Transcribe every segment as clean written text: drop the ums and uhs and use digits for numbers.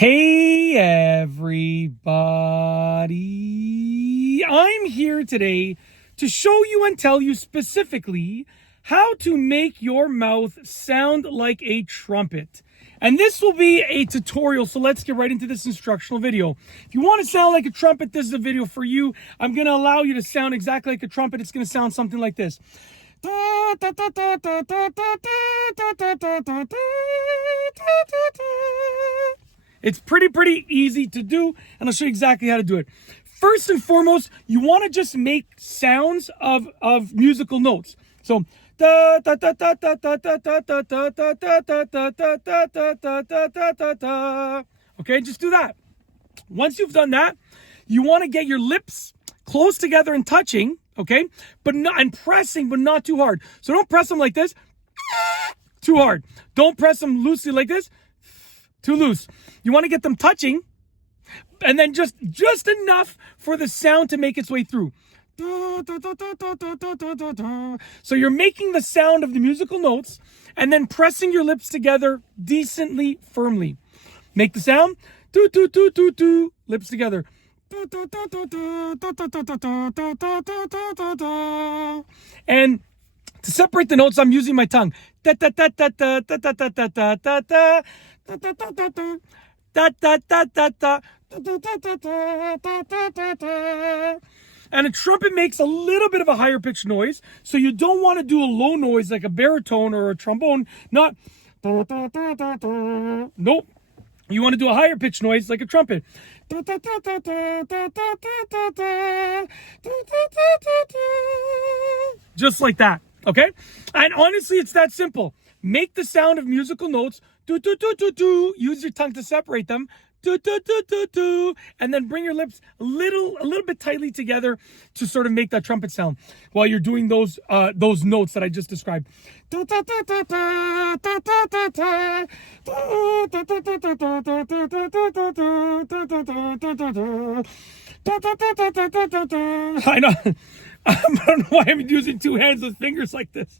Hey everybody, I'm here today to show you and tell you specifically how to make your mouth sound like a trumpet. And this will be a tutorial, so let's get right into this instructional video. If you want to sound like a trumpet, this is a video for you. I'm going to allow you to sound exactly like a trumpet. It's going to sound something like this. It's pretty easy to do, and I'll show you exactly how to do it. First and foremost, you want to just make sounds of musical notes. So, okay, just do that. Once you've done that, you want to get your lips close together and touching, okay, and pressing, but not too hard. So don't press them like this, too hard. Don't press them loosely like this, too loose. You want to get them touching, and then just enough for the sound to make its way through. So you're making the sound of the musical notes and then pressing your lips together decently, firmly. Make the sound, lips together. And to separate the notes, I'm using my tongue. And a trumpet makes a little bit of a higher pitched noise, so you don't want to do a low noise like a baritone or a trombone. Nope. You want to do a higher pitched noise like a trumpet. Just like that, okay? And honestly, it's that simple. Make the sound of musical notes. Use your tongue to separate them. And then bring your lips a little bit tightly together to sort of make that trumpet sound while you're doing those notes that I just described. I know. I don't know why I'm using two hands with fingers like this.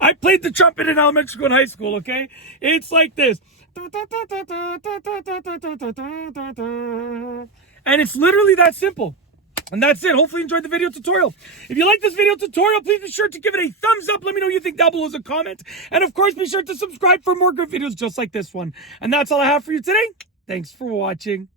I played the trumpet in elementary school and high school, okay? It's like this. And it's literally that simple. And that's it. Hopefully you enjoyed the video tutorial. If you like this video tutorial, please be sure to give it a thumbs up. Let me know what you think down below as a comment. And of course, be sure to subscribe for more good videos just like this one. And that's all I have for you today. Thanks for watching.